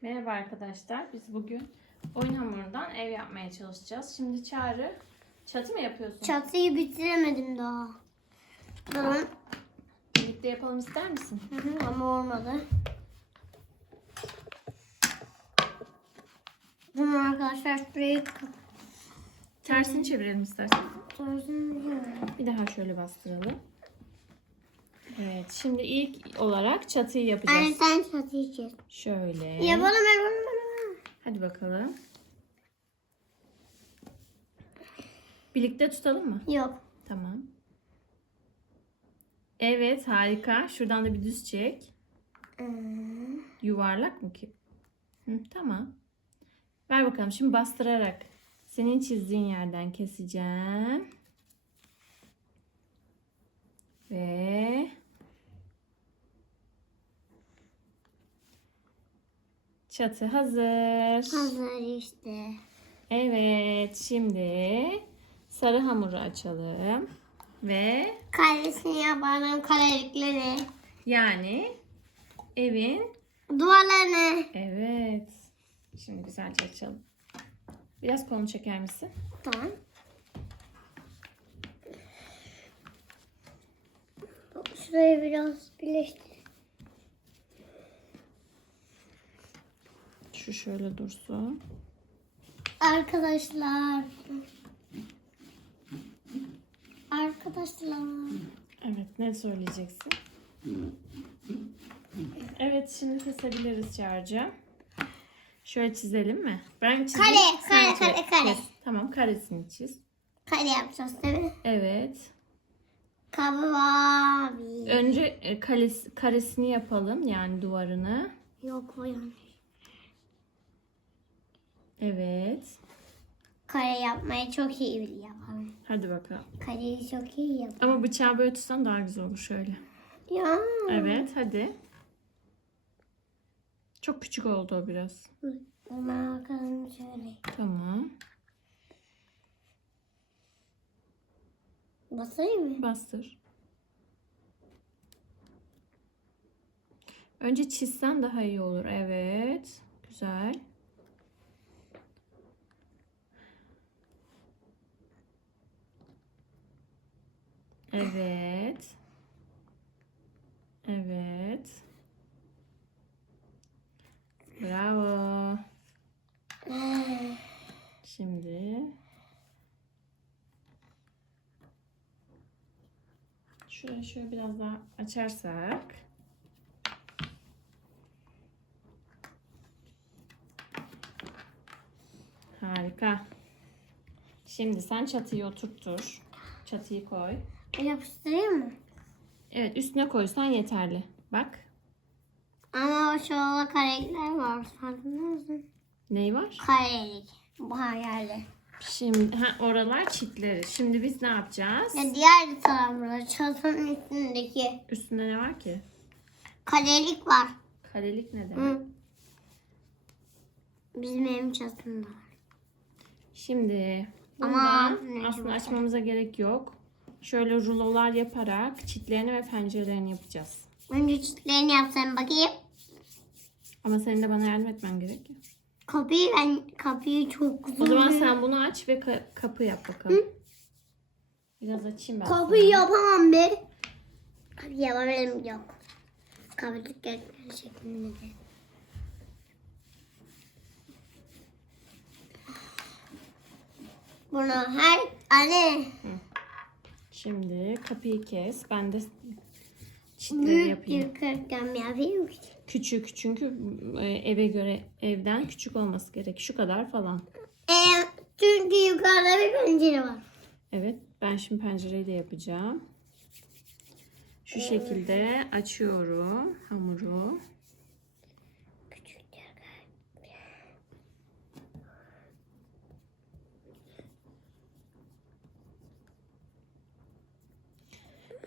Merhaba arkadaşlar. Biz bugün oyun hamurundan ev yapmaya çalışacağız. Şimdi Çağrı çatı mı yapıyorsun? Çatıyı bitiremedim daha. Tamam. Birlikte yapalım ister misin? Hı hı, ama olmadı. Bunu arkadaşlar şurayı Tersini çevirelim istersen. kapatıyoruz. Bir daha şöyle bastıralım. Evet. Şimdi ilk olarak çatıyı Anne yapacağız. sen çatıyı çiz. Şöyle. Yapalım yapalım yapalım. Hadi bakalım. Birlikte tutalım mı? Yok. Tamam. Evet harika. Şuradan da bir düz çek. Hmm. Yuvarlak mı ki? Hı, tamam. Ver bakalım şimdi bastırarak senin çizdiğin yerden keseceğim. Ve çatı hazır. Hazır işte. Evet şimdi sarı hamuru açalım. Ve Karesini yapalım karelikleri. yani evin Duvarlarını. Evet. Şimdi güzelce açalım. Biraz kolunu çeker misin? Tamam. Şurayı biraz birleştir. Şu şöyle dursun. Arkadaşlar. Arkadaşlar. Evet ne söyleyeceksin? Evet şimdi kesebiliriz Çağrı'cığım. Şöyle çizelim mi? Ben çizeyim. Kare, kare, kare, kare. Kes. Tamam karesini çiz. Kare yapacağız değil mi? Evet. Kavi. Önce e, kalesi, karesini yapalım yani duvarını. Yok o yanlış. Evet. Kare yapmayı çok iyi biliyorum. Hadi bakalım. Kareyi çok iyi yap. Ama bıçağı böyle tutsan daha güzel olur şöyle. Ya. Evet hadi. Çok küçük oldu o biraz. Ama bakalım şöyle. Tamam. Basayım mı? Bastır. Önce çizsen daha iyi olur. Evet. Güzel. Evet. Evet. Bravo. Şimdi şöyle şöyle biraz daha açarsak harika. Şimdi sen çatıyı oturttur. Çatıyı koy. Yapıştırayım mı? Evet üstüne koysan yeterli. Bak. Ama şurada karelikler var. Farkında mısın? Ney var? Karelik. Bu hayali. Şimdi ha, oralar çitleri. Şimdi biz ne yapacağız? Ya diğer tarafında çatının üstündeki Üstünde ne var ki? karelik var. Karelik ne demek? Hı. Bizim evin çatında var. Şimdi Ama aslında açmamıza gerek yok. Şöyle rulolar yaparak çitlerini ve pencerelerini yapacağız. Önce çitlerini yapsam bakayım. Ama senin de bana yardım etmen gerek. Kapıyı ben kapıyı çok güzel. O zaman sen bunu aç ve ka- kapı yap bakalım. Biraz açayım ben. Kapıyı yapamam be. Kapıyı yapamam yok. Kapıyı gerekli şeklinde de. Bunu her anne Şimdi kapıyı kes. Ben de çitleri büyük yapayım. bir kırkam yapayım ki. Küçük çünkü e, eve göre evden küçük olması gerek. Şu kadar falan. Ee, çünkü yukarıda bir pencere var. Evet ben şimdi pencereyi de yapacağım. Şu şekilde açıyorum hamuru. Küçük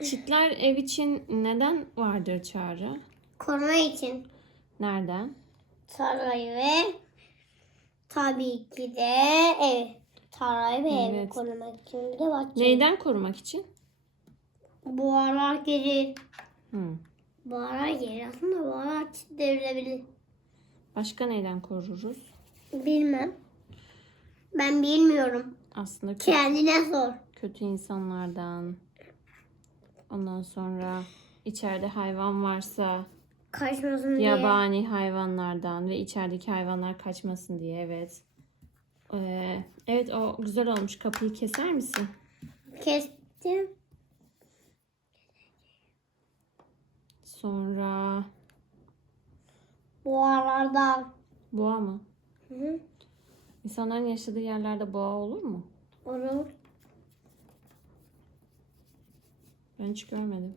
Çitler ev için neden vardır Çağrı? Koruma için Nereden? tarlayı ve tabii ki de ev. Tarlayı ve evi Evet. korumak için de bahçe. Neyden korumak için? Buharlar gelir. Hı. Buharlar gelir. Aslında buharlar devrilebilir. Başka neyden koruruz? Bilmem. Ben bilmiyorum. Aslında kötü, Kendine sor. kötü insanlardan. Ondan sonra içeride hayvan varsa Kaçmasın diye. yabani hayvanlardan ve içerideki hayvanlar kaçmasın diye evet. Ee, evet o güzel olmuş. Kapıyı keser misin? Kestim. Sonra Bu aralarda. boğa mı? Hı hı. İnsanların yaşadığı yerlerde boğa olur mu? Olur. Ben hiç görmedim.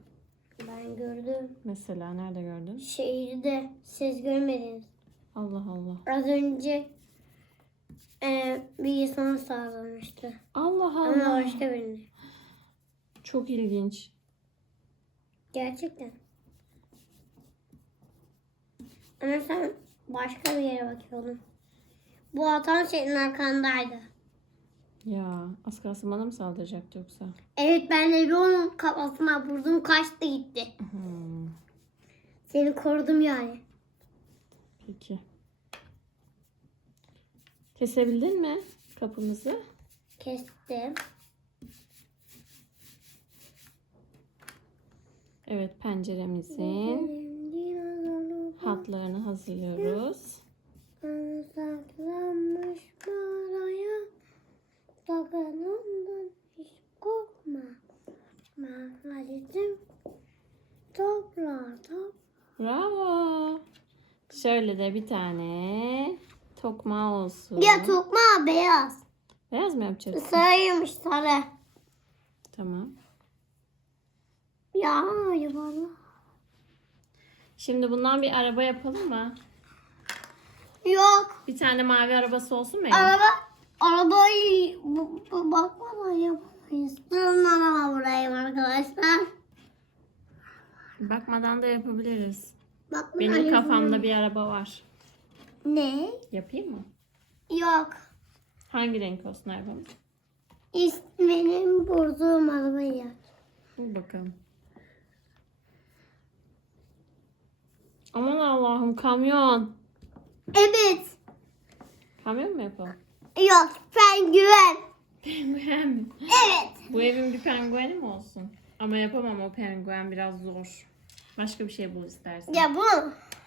Ben gördüm. Mesela nerede gördün? Şehirde siz görmediniz. Allah Allah. Az önce e, bir insan sağlamıştı. Allah Ama Allah. başka birini. Çok ilginç. Gerçekten. Ama sen başka bir yere bakıyordun. Bu atan senin arkandaydı. Ya az kalsın bana mı saldıracaktı yoksa? Evet ben de bir onun kafasına vurdum kaçtı gitti. Hmm, Seni korudum yani. peki. Kesebildin mi kapımızı? Kestim. Evet penceremizin hatlarını hazırlıyoruz. Saklanmış sakın ondan hiç korkma. Mahalleciğim topla top. Bravo. Şöyle de bir tane tokma olsun. Ya tokma beyaz. Beyaz mı yapacağız? Sarıymış sarı. Tamam. Ya yuvarlak. Şimdi bundan bir araba yapalım mı? Yok. Bir tane mavi arabası olsun mu? Elif? Araba arabayı bakmadan yapamayız. Durun araba burayım arkadaşlar. Bakmadan da yapabiliriz. Bakmadan Benim kafamda bir araba var. Ne? Yapayım mı? Yok. Hangi renk olsun arabamız? İsminin bozduğum arabayı yap. Dur bakalım. Aman Allah'ım kamyon. Evet. Kamyon mu yapalım? Yok penguen. Penguen mi? Evet. Bu evin bir pengueni mi olsun? Ama yapamam o penguen biraz zor. Başka bir şey bul istersen. Ya bu.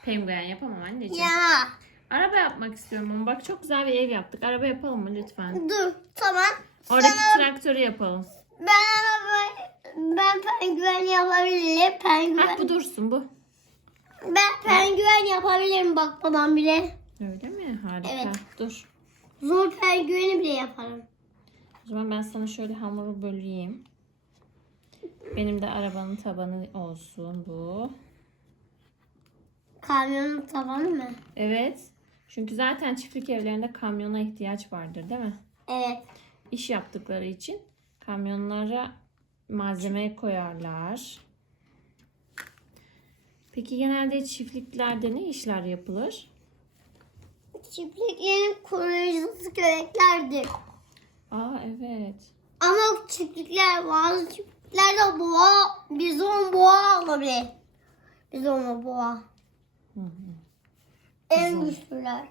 Penguen yapamam anneciğim. Ya. Araba yapmak istiyorum ama bak çok güzel bir ev yaptık. Araba yapalım mı lütfen? Dur tamam. Oradaki Sana- traktörü yapalım. ben araba ben penguen yapabilirim. Penguen. Bak bu dursun bu. Ben penguen yapabilirim bak babam bile. Öyle mi? Harika. Evet. Dur. Zor pengueni bile yaparım. O zaman ben sana şöyle hamuru böleyim. Benim de arabanın tabanı olsun bu. Kamyonun tavanı mı? Evet. Çünkü zaten çiftlik evlerinde kamyona ihtiyaç vardır değil mi? Evet. İş yaptıkları için kamyonlara malzeme koyarlar. Peki genelde çiftliklerde ne işler yapılır? Çiftliklerin koruyucusu köpeklerdir. Aa evet. Ama çiftlikler bazı çiftliklerde boğa, bizon boğa olabilir. Bizon boğa. Hı hı. En Bizon. güçlüler.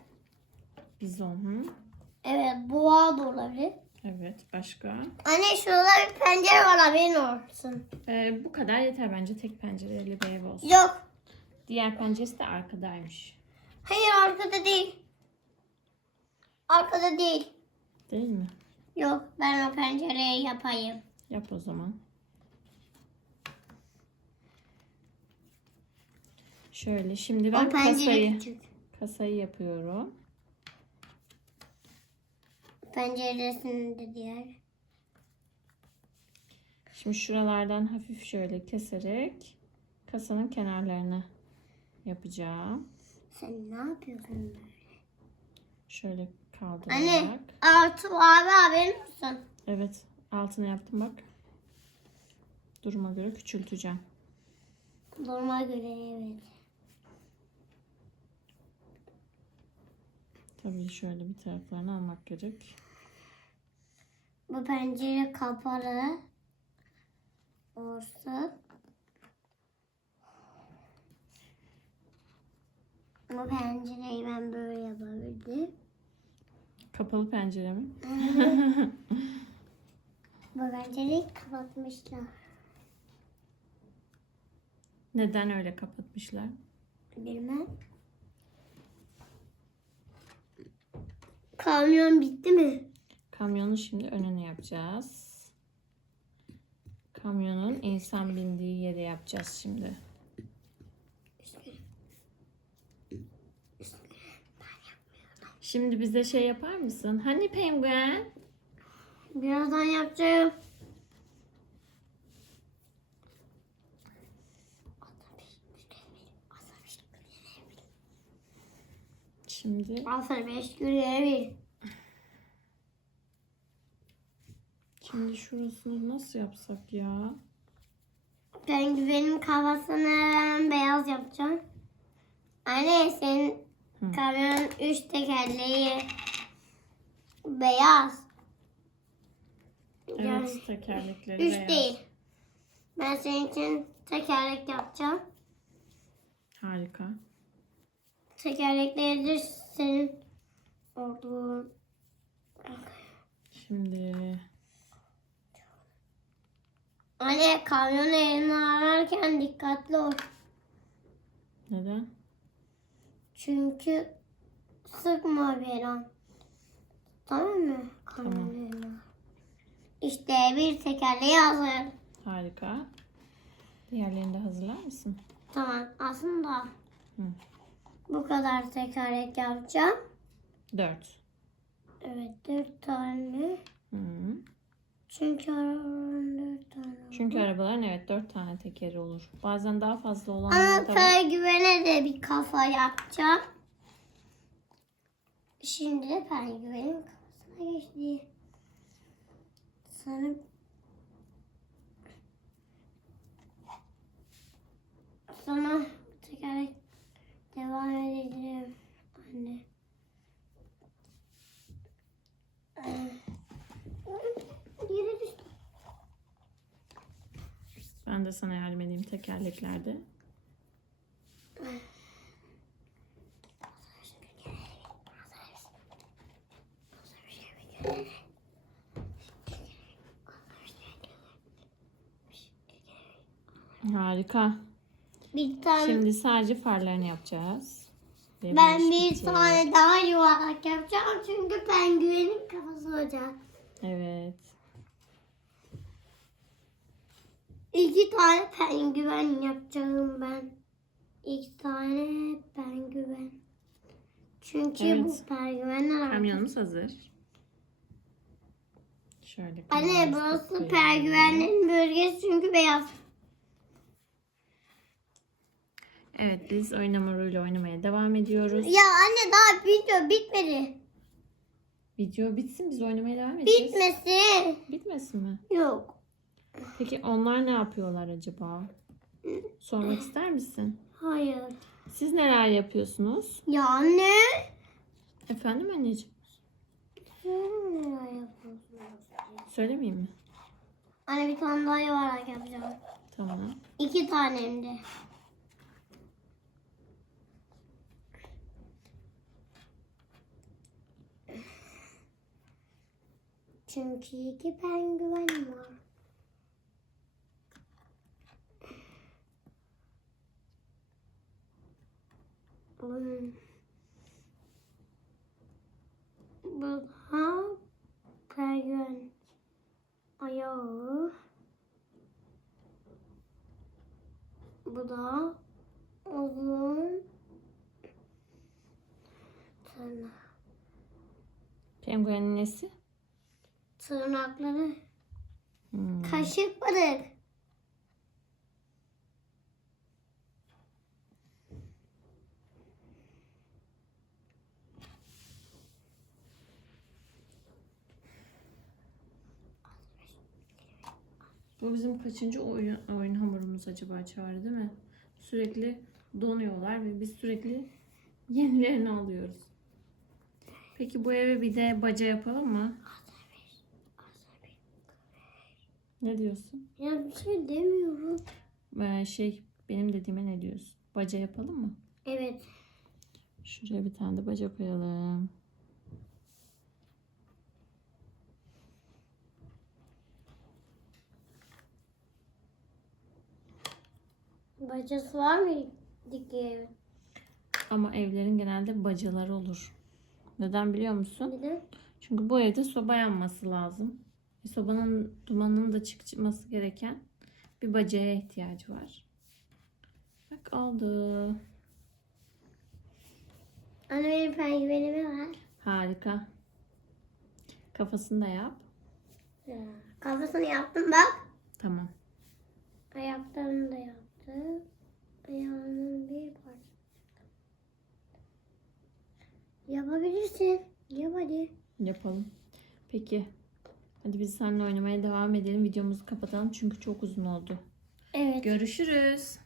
Bizon. Hı? Evet boğa da olabilir. Evet. Başka? Anne şurada bir pencere var haberin olsun. Ee, bu kadar yeter bence. Tek pencereli bir ev olsun. Yok. Diğer penceresi de arkadaymış. Hayır arkada değil. Arkada değil. Değil mi? Yok ben o pencereyi yapayım. Yap o zaman. Şöyle şimdi ben o kasayı küçük. kasayı yapıyorum. Penceresinin de diğer. Şimdi şuralardan hafif şöyle keserek kasanın kenarlarını yapacağım. Sen ne yapıyorsun böyle? Şöyle kaldırarak. Anne artı abi haberin olsun. Evet, altına yaptım bak. Duruma göre küçülteceğim. Duruma göre evet. Tabii şöyle bir taraflarını almak gerek. Bu pencere kapalı. Olsun. Bu pencereyi ben böyle yapabildim. Kapalı pencere mi? Bu pencereyi kapatmışlar. Neden öyle kapatmışlar? Bilmem. Kamyon bitti mi? Kamyonun şimdi önünü yapacağız. Kamyonun insan bindiği yeri yapacağız şimdi. Şimdi bize şey yapar mısın? Hani penguen? Birazdan yapacağım. Şimdi Al sana beş güne bir. şimdi şurasını nasıl yapsak ya? Ben güvenin kafasını beyaz yapacağım. Anne senin Kamyonun üç tekerleği beyaz. Yani Evet tekerlekleri üç beyaz. değil. Ben senin için tekerlek yapacağım. Harika. Tekerlekleri de senin olduğun Şimdi Anne kamyon elini ararken dikkatli ol. neden? Çünkü sıkma bir an. Tamam mı? Tamam. İşte bir tekerleği hazır. Harika. Diğerlerini de hazırlar mısın? Tamam aslında Hı. bu kadar tekerlek yapacağım. Dört. Evet dört tane. Hı. Çünkü arabanın dört tane. Çünkü arabaların evet dört tane tekeri olur. Bazen daha fazla Ama olanları da var. pergüvene de bir kafa yapacağım. Şimdi de pergüvenin kafasına geçti. Sana Sana tekerlek devam edelim anne. Yere düştü. Ben de sana yardım edeyim tekerleklerde. Harika. Bir tane Şimdi sadece farlarını yapacağız. Ve Ben bir bitiyor. tane daha yuvarlak yapacağım çünkü penguenin kafası olacak. Evet. İki tane penguen yapacağım ben. İki tane penguen. Çünkü Evet. bu penguenler Kamyonumuz hazır. Şöyle Anne burası penguenin bölgesi çünkü beyaz. Evet biz oyun hamuruyla oynamaya devam ediyoruz. Ya anne daha video bitmedi. Video bitsin biz oynamaya devam edeceğiz. Bitmesin. Bitmesin mi? Yok. Peki onlar ne yapıyorlar acaba? Sormak ister misin? Hayır. Siz neler yapıyorsunuz? Ya anne. Efendim anneciğim? Neler yapıyorsunuz? Söylemeyeyim mi? Anne bir tane daha yuvarlak yapacağım. Tamam. İki tane hem de. Çünkü iki penguen var. Bu da penguen ayağı. Bu da uzun tırnak. Penguenin nesi? Tırnakları Hmm. kaşık balık. Bu bizim kaçıncı oyun, oyun hamurumuz acaba Çağrı değil mi? Sürekli donuyorlar ve biz sürekli yenilerini alıyoruz. Peki bu eve bir de baca yapalım mı? Ne diyorsun? Ya bir şey demiyorum. Ee, şey benim dediğime ne diyorsun? Baca yapalım mı? Evet. Şuraya bir tane de baca koyalım. Bacası var mı diki? Ama evlerin genelde bacaları olur. Neden biliyor musun? Neden? Çünkü bu evde soba yanması lazım. E, sobanın dumanının da çıkması gereken bir bacaya ihtiyacı var. Bak oldu. Anne benim penguenime var. Harika. Kafasını da yap. Ya, Kafasını yaptım bak. Tamam. Ayaklarını da yaptım. Ayağının bir parçası. Yapabilirsin. Yap hadi. Yapalım. Peki. Hadi biz seninle oynamaya devam edelim. Videomuzu kapatalım çünkü çok uzun oldu. Evet. Görüşürüz.